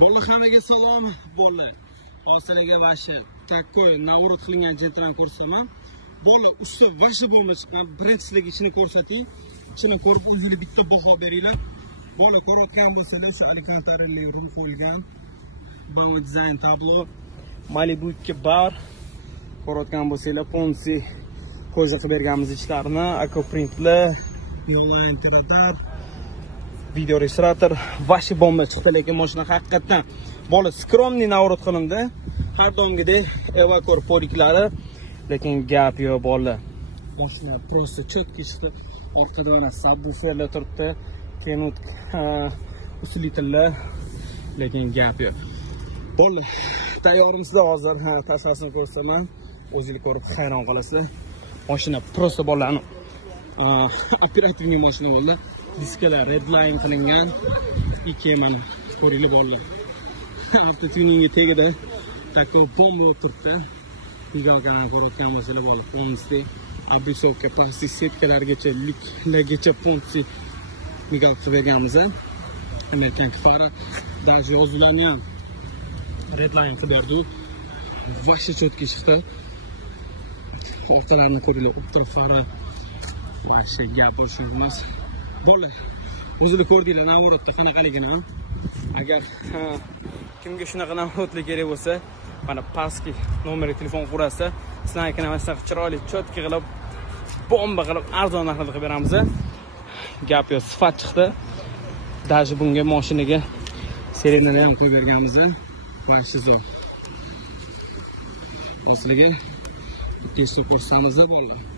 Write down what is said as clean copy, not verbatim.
Bolalar hammaga salom, bolalar. Hozirga vashi takkoy navrut qilingan jentran ko'rsaman. Bolalar usti vashi bo'lma chiqqan, birinchiligi ichini ko'rsating. Ichini ko'rib o'zingizga bitta baho beringlar. Bolalar ko'rayotgan bo'lsangiz, o'sha alkantarali rul qo'yilgan. Bama dizayn tablo, Malibu 2 bar. Ko'rayotgan bo'lsangiz, Ponsi qo'yib berganmiz ichlarini, akoprintli, Yo'layn Tradar, video registrator, vashi bomba chiqdi, lekin mashina haqiqatan bola skromniy navrut qilindi. Har doimgidek evakor poliklari, lekin gap yo'q bola. Mashina просто четко chiqdi. Orqada mana subwooferlar turibdi, tenut usilitrlar, lekin gap yo'q. Bola tayyorimizda hozir, tashqarisini ko'rsaman, o'zingiz ko'rib hayron qolasiz. Mashina просто bolani operativniy mashina bo'ldi. Diskalar redline qilingan. Ikeman ko'ringlar bolalar. Avto tuningga tegida takko bomba bo'lib turibdi. Migalkani ko'rayotgan bo'lsangiz bolalar, Ponsi, abrisovka, pasti setkalargacha, liklargacha Ponsi migalka berganmiz. Amerikan fara, даже yozuvlarni ham redline qilib berdi. Vashi cho'tki chiqdi. Orqalarini ko'ringlar, ultra fara. Vashi gap bo'lishimiz. Bola, o'zingizlar ko'rdinglar, navrutda qanaqaligini. Agar kimga shunaqa navrutli kerak bo'lsa, mana pastki nomeri telefon qurasiz. Sizlarga kanalda chiroyli, cho'tki qilib, bomba qilib, arzon narxda qilib beramiz. Gap yo'q, sifat chiqdi. Даже bunga mashinaga sirenalar ham qo'yib berganmiz. Vashizov. O'zingizga test ko'rsatamiz bolalar.